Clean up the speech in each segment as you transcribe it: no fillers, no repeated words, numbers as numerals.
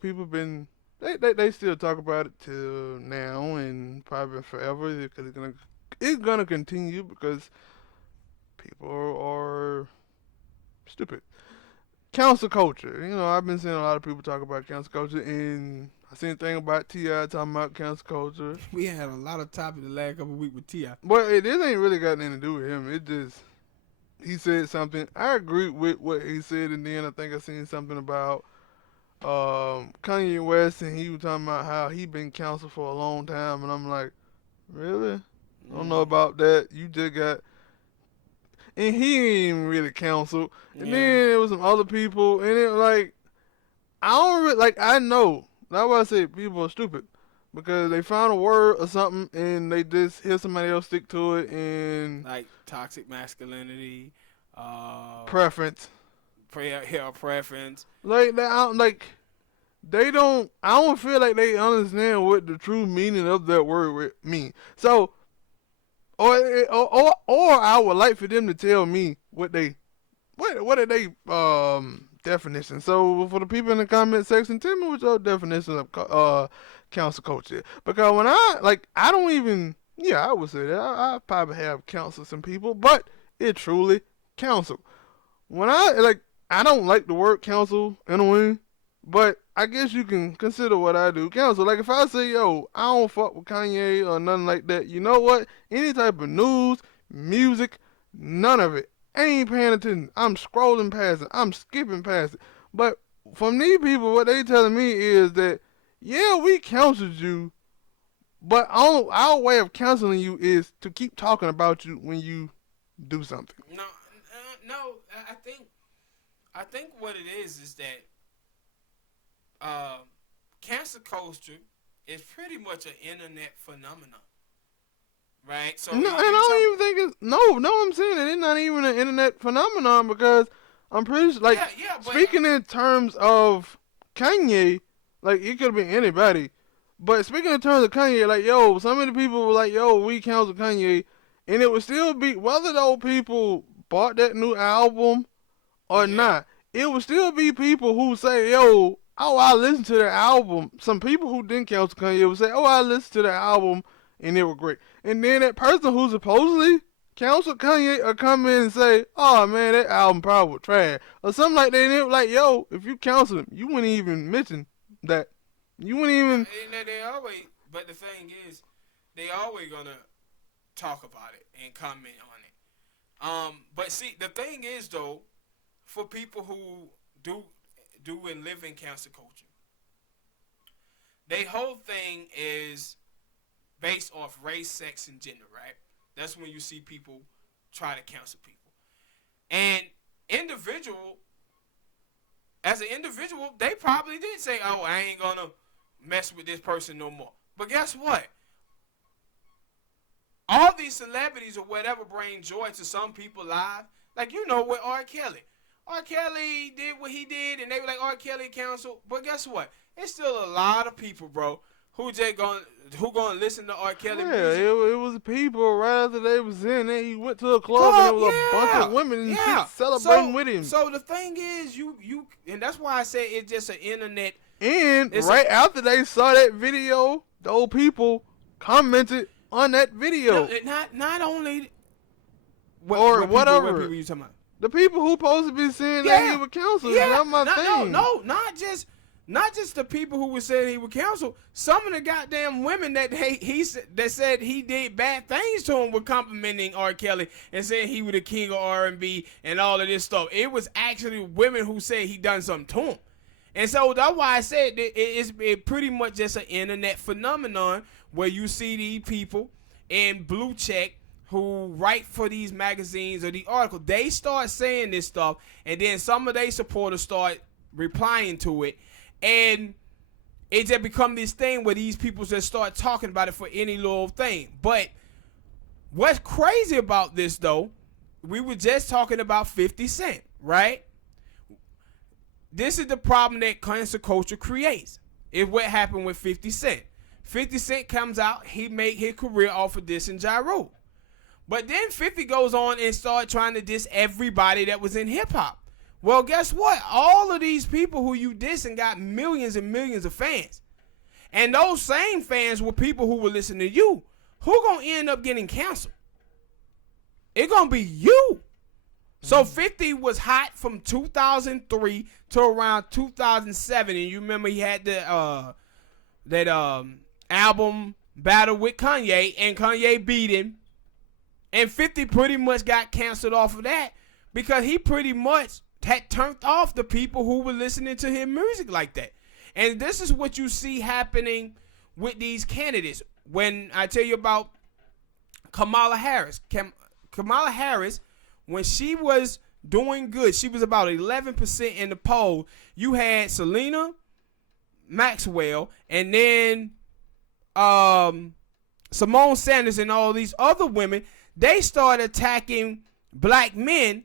people been they still talk about it till now and probably forever because it's gonna continue because people are stupid. Council culture. I've been seeing a lot of people talk about council culture, and I seen a thing about T.I. talking about council culture. We had a lot of topics the last couple of weeks with T.I. But this ain't really got nothing to do with him. It just he said something. I agree with what he said, and then I think I seen something about Kanye West, and he was talking about how he been counseled for a long time, and I'm like, really? I don't know about that. You just got, and he ain't even really counseled. And then there was some other people, and it like, I don't really, like, I know. That's why I say people are stupid. Because they found a word or something, and they just hear somebody else stick to it, and like toxic masculinity, preference. Hair preference. Like that, they don't. I don't feel like they understand what the true meaning of that word mean. So, or I would like for them to tell me what are they definition. So for the people in the comment section, tell me what your definition of council culture. Because when I don't even, I would say that I probably have counseled some people, but it truly counsel. When I don't like the word counsel in a way, but I guess you can consider what I do counsel. Like if I say, yo, I don't fuck with Kanye or nothing like that, you know what? Any type of news, music, none of it. I ain't paying attention. I'm scrolling past it. I'm skipping past it. But from these people, what they telling me is that, yeah, we counseled you, but our way of counseling you is to keep talking about you when you do something. No. I think what it is that cancel culture is pretty much an internet phenomenon, right? So no, and I don't even think it's I'm saying it. It's not even an internet phenomenon because I'm pretty sure, like, speaking in terms of Kanye, like, it could have been anybody, but speaking in terms of Kanye, like, yo, some of the people were like, yo, we cancel Kanye, and it would still be, whether those people bought that new album or not, it would still be people who say, yo, oh, I listened to the album. Some people who didn't cancel Kanye would say, oh, I listened to the album, and it was great. And then that person who supposedly canceled Kanye or come in and say, oh, man, that album probably was trash. Or something like that. And it was like, yo, if you cancel him, you wouldn't even mention that. You wouldn't even. They always, but the thing is, they always going to talk about it and comment on it. But see, the thing is, though, for people who do and live in cancel culture, their whole thing is based off race, sex, and gender, right? That's when you see people try to cancel people. And as an individual, they probably did say, oh, I ain't gonna mess with this person no more. But guess what? All these celebrities or whatever bring joy to some people's lives. Like, with R. Kelly. R. Kelly did what he did, and they were like, R. Kelly canceled. But guess what? It's still a lot of people, bro, who gonna listen to R. Kelly music. It was people right after they was in it. He went to a club and there was a bunch of women and celebrating with him. So the thing is, you and that's why I say it's just an internet. And right after they saw that video, the old people commented on that video. No, not only. What whatever. What people you talking about? The people who supposed to be saying that he was canceled. That's my thing. No, not just the people who were saying he was canceled. Some of the goddamn women that that said he did bad things to him were complimenting R. Kelly and saying he was the king of R&B and all of this stuff. It was actually women who said he done something to him. And so that's why I said it's pretty much just an internet phenomenon where you see these people in blue check who write for these magazines or the article. They start saying this stuff, and then some of their supporters start replying to it, and it just become this thing where these people just start talking about it for any little thing. But what's crazy about this, though, we were just talking about 50 Cent, right? This is the problem that cancel culture creates. It's what happened with 50 Cent. 50 Cent comes out, he made his career off of dissing Ja Rule. But then 50 goes on and start trying to diss everybody that was in hip-hop. Well, guess what? All of these people who you dissing got millions and millions of fans. And those same fans were people who were listening to you. Who gonna end up getting canceled? It gonna be you. So 50 was hot from 2003 to around 2007, and you remember he had the that album battle with Kanye, and Kanye beat him, and 50 pretty much got canceled off of that because he pretty much had turned off the people who were listening to his music like that. And this is what you see happening with these candidates. When I tell you about Kamala Harris, Kamala Harris, when she was doing good, she was about 11% in the poll. You had Selena Maxwell and then Simone Sanders and all these other women. They started attacking black men,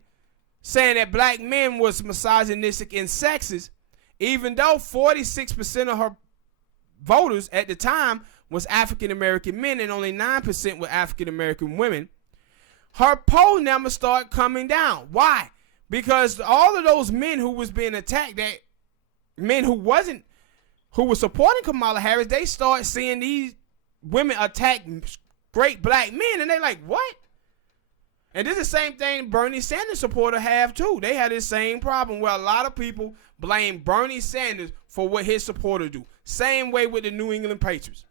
saying that black men was misogynistic and sexist, even though 46% of her voters at the time was African-American men and only 9% were African-American women. Her poll numbers start coming down. Why? Because all of those men who was being attacked, that men who were supporting Kamala Harris, they start seeing these women attack great black men, and they like, what? And this is the same thing Bernie Sanders supporter have too. They had the same problem where a lot of people blame Bernie Sanders for what his supporter do. Same way with the New England Patriots.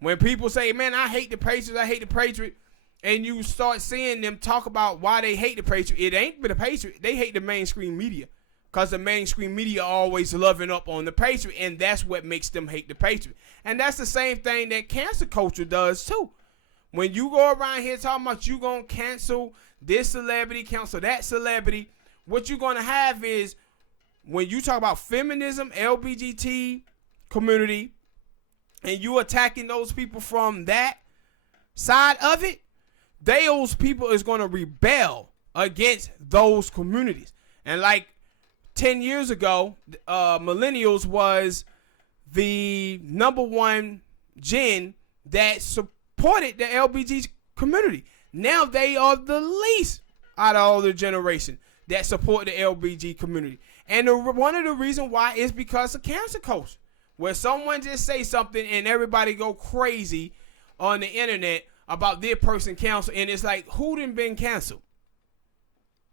When people say, man, I hate the Patriots, and you start seeing them talk about why they hate the Patriots, it ain't the Patriots. They hate the mainstream media because the mainstream media always loving up on the Patriots, and that's what makes them hate the Patriots. And that's the same thing that cancel culture does too. When you go around here talking about you going to cancel this celebrity, cancel that celebrity, what you're going to have is when you talk about feminism, LGBT community, and you attacking those people from that side of it, those people is going to rebel against those communities. And like 10 years ago, millennials was the number one gen that supported the LGBT community. Now they are the least out of all the generation that support the LGBT community. And one of the reasons why is because of cancel culture, where someone just say something and everybody go crazy on the internet about their person canceled, and it's like, who done been canceled?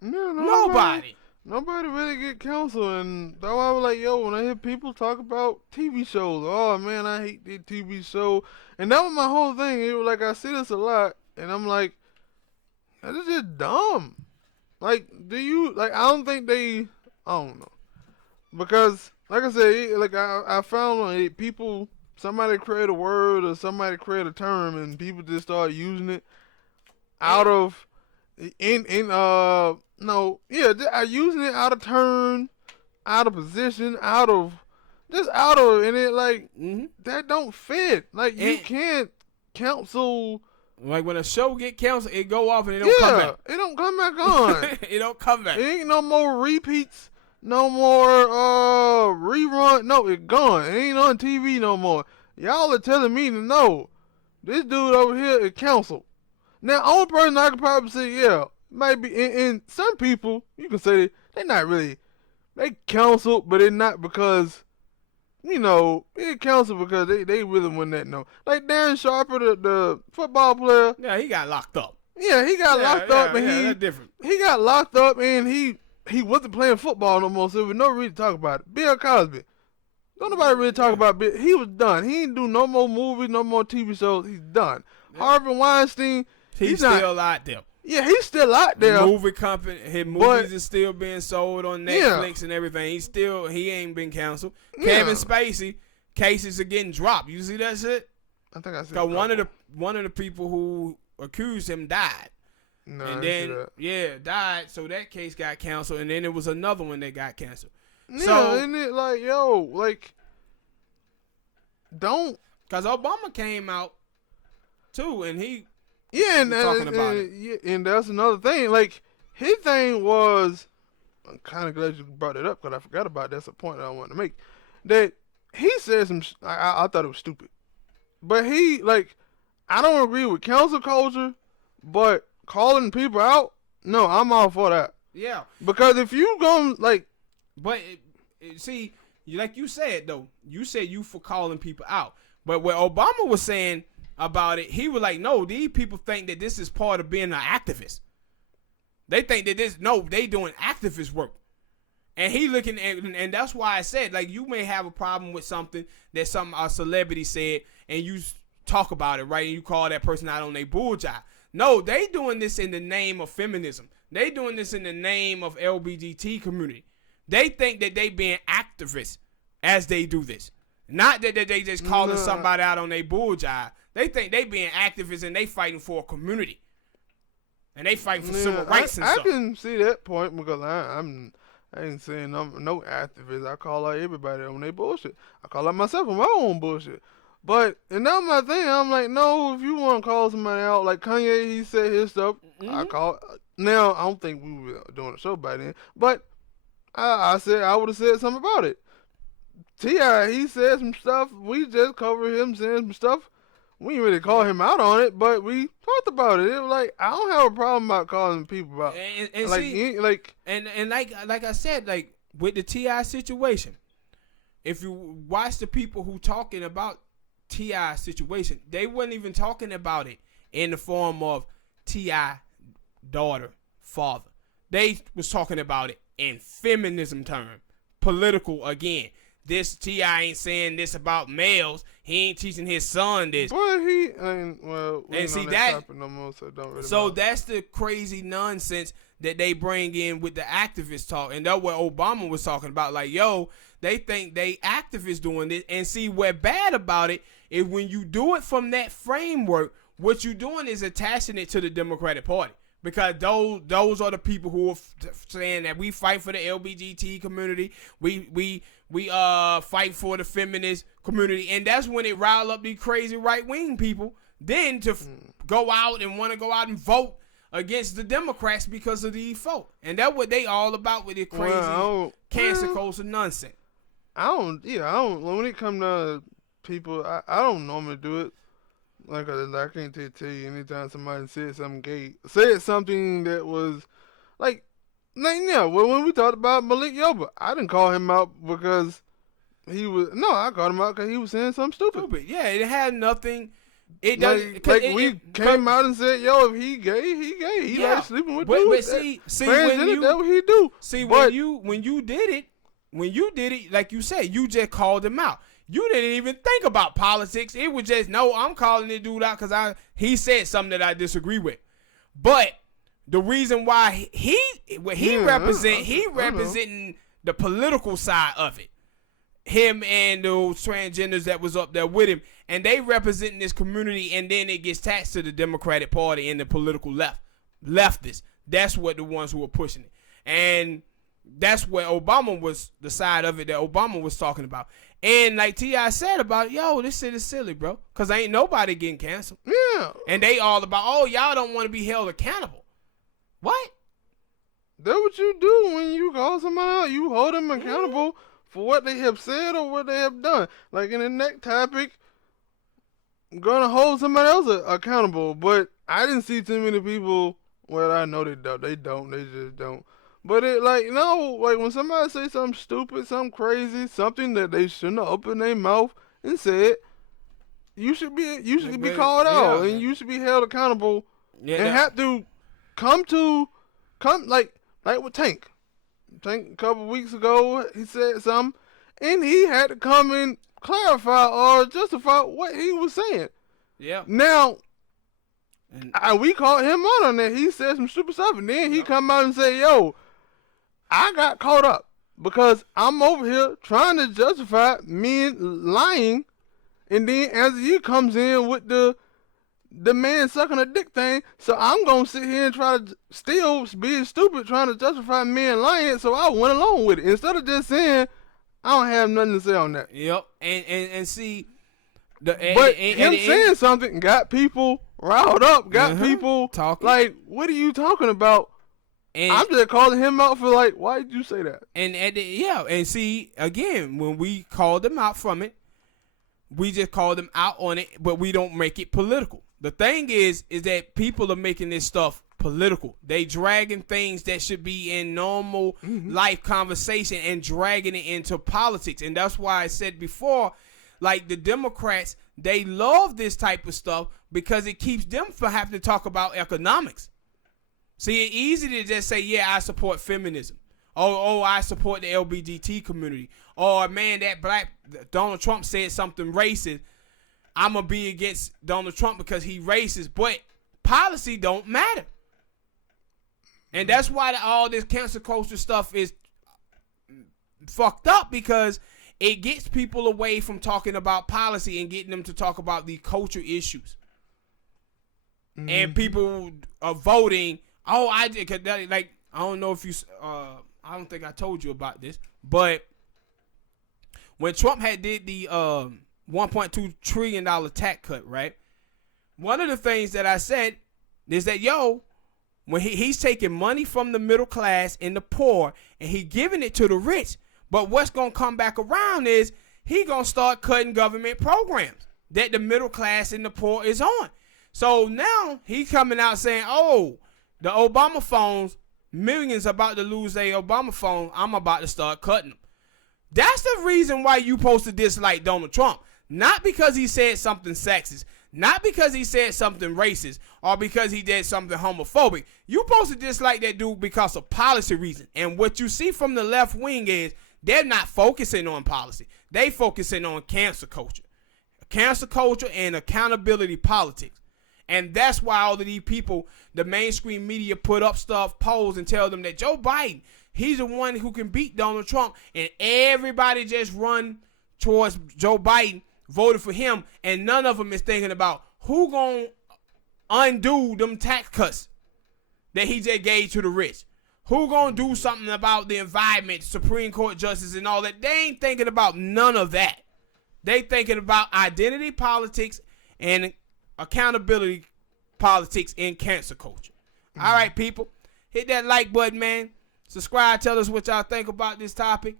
Yeah, Nobody. Nobody really get canceled, and that's why I was like, yo, when I hear people talk about TV shows, oh man, I hate that TV show, and that was my whole thing. It was like, I see this a lot, and I'm like, that is just dumb. Like, I don't think I don't know, because like I said, like I found like people, somebody create a word or somebody create a term, and people just start using it out of using it out of turn, out of position, out of, and it like that don't fit. Like you can't cancel. Like when a show get canceled, it go off and it don't come back. It don't come back on. It don't come back. It ain't no more repeats, no more rerun. No, it gone. It ain't on TV no more. Y'all are telling me to know this dude over here is canceled. Now, only person I could probably say, yeah, might be, and some people, you can say they not really, they canceled, but it's not because, it canceled because they really wouldn't that know. Like Darren Sharper, the football player. Yeah, he got locked up. Yeah, he got locked up, and that's different. He got locked up, and he wasn't playing football no more, so there was no reason to talk about it. Bill Cosby. Don't nobody really talk about Bill. He was done. He didn't do no more movies, no more TV shows. He's done. Yeah. Harvey Weinstein, he's still out there. Yeah, he's still out there. Movie company, his movies is still being sold on Netflix and everything. He ain't been canceled. Yeah. Kevin Spacey, cases are getting dropped. You see that shit? I think I see. Cause one of the people who accused him died. No, and then died. So that case got canceled, and then there was another one that got canceled. Yeah, so, isn't it like, don't. Cause Obama came out too, and he. Yeah, and talking about it. Yeah, and that's another thing. Like, his thing was, I'm kind of glad you brought it up because I forgot about it. That's a point that I wanted to make. That he said some, I thought it was stupid. But I don't agree with cancel culture, but calling people out, no, I'm all for that. Yeah. Because if you go, But see, like you said though, you said you for calling people out. But what Obama was saying about it, he was like, no, these people think that this is part of being an activist. They think that they doing activist work. And he looking at, and that's why I said, like, you may have a problem with something that a celebrity said, and you talk about it, right? And you call that person out on their bull job. No, they doing this in the name of feminism. They doing this in the name of LGBT community. They think that they being activists as they do this. Not that they just calling somebody out on their bull job. They think they being activists and they fighting for a community. And they fighting for civil rights and stuff. I can see that point because I ain't saying I'm no activist. I call out everybody on their bullshit. I call out myself on my own bullshit. But, and that's my thing. I'm like, no, if you want to call somebody out, like Kanye, he said his stuff. I call. Now, I don't think we were doing a show by then. But I said I would have said something about it. T.I., he said some stuff. We just covered him saying some stuff. We didn't really call him out on it, but we talked about it. It was like, I don't have a problem about calling people out. And like, see, like I said, like with the T.I. situation, if you watch the people who talking about T.I. situation, they weren't even talking about it in the form of T.I. daughter, father. They was talking about it in feminism term, political again. This T.I. ain't saying this about males. He ain't teaching his son this. But he ain't, well, we and ain't see on that topic no more, so don't really so matter. that's the crazy nonsense that they bring in with the activist talk. And that's what Obama was talking about. Like, yo, they think they activists doing this. And see, what's bad about it is when you do it from that framework, what you're doing is attaching it to the Democratic Party. Because those are the people who are saying that we fight for the LGBT community, we fight for the feminist community, and that's when it rile up these crazy right wing people. Then to go out and want to go out and vote against the Democrats because of the vote, and that's what they all about with their crazy cancer culture nonsense. I don't. When it comes to people, I don't normally do it. Like I can't tell you anytime somebody said something gay, said something that was like when we talked about Malik Yoba, I didn't call him out because he was I called him out because he was saying something stupid. Yeah, it had nothing. It doesn't. We came out and said, "Yo, if he gay, he gay. He like sleeping with dudes." But see, when that's what he do. See, when you did it, like you said, you just called him out. You didn't even think about politics. It was just, no, I'm calling this dude out because he said something that I disagree with. But the reason why he representing the political side of it. Him and those transgenders that was up there with him, and they representing this community, and then it gets taxed to the Democratic Party and the political leftists. That's what the ones who are pushing it. And that's where Obama was, the side of it that Obama was talking about. And like T.I. said about, yo, this shit is silly, bro. Because ain't nobody getting canceled. Yeah. And they all about, y'all don't want to be held accountable. What? That's what you do when you call somebody out. You hold them accountable for what they have said or what they have done. Like in the next topic, I'm going to hold somebody else accountable. But I didn't see too many people, well, I know they don't. They just don't. But when somebody say something stupid, something crazy, something that they shouldn't have opened their mouth and said, you should be called out and you should be held accountable and have to come like with Tank. Tank a couple weeks ago, he said something and he had to come and clarify or justify what he was saying. Yeah. Now, we called him out on that. He said some stupid stuff and then he come out and say, yo, I got caught up because I'm over here trying to justify men lying, and then as he comes in with the man sucking a dick thing, so I'm gonna sit here and try to still be stupid trying to justify men lying, so I went along with it instead of just saying I don't have nothing to say on that. Yep, and see, him saying something got people riled up, got people talking. Like, what are you talking about? And I'm just calling him out for like, why did you say that? And see, again, when we called him out from it, we just called him out on it, but we don't make it political. The thing is that people are making this stuff political. They dragging things that should be in normal life conversation and dragging it into politics. And that's why I said before, like the Democrats, they love this type of stuff because it keeps them from having to talk about economics. See, it's easy to just say, yeah, I support feminism. Oh, I support the LGBT community. Or, man, that black Donald Trump said something racist. I'm going to be against Donald Trump because he racist. But policy don't matter. And that's why all this cancel culture stuff is fucked up, because it gets people away from talking about policy and getting them to talk about the culture issues. And people are voting. Oh, I don't know if you, I don't think I told you about this, but when Trump had did the $1.2 trillion tax cut, right? One of the things that I said is that, when he's taking money from the middle class and the poor and he giving it to the rich, but what's going to come back around is he going to start cutting government programs that the middle class and the poor is on. So now he's coming out saying, oh, the Obama phones, millions about to lose their Obama phone, I'm about to start cutting them. That's the reason why you supposed to dislike Donald Trump. Not because he said something sexist, not because he said something racist, or because he did something homophobic. You supposed to dislike that dude because of policy reasons. And what you see from the left wing is they're not focusing on policy. They focusing on cancel culture. Cancel culture and accountability politics. And that's why all of these people, the mainstream media, put up stuff, polls, and tell them that Joe Biden, he's the one who can beat Donald Trump. And everybody just run towards Joe Biden, voted for him, and none of them is thinking about who gonna undo them tax cuts that he just gave to the rich. Who gonna do something about the environment, Supreme Court justice, and all that? They ain't thinking about none of that. They thinking about identity politics and accountability politics in cancel culture. All right, people, hit that like button, man. Subscribe. Tell us what y'all think about this topic.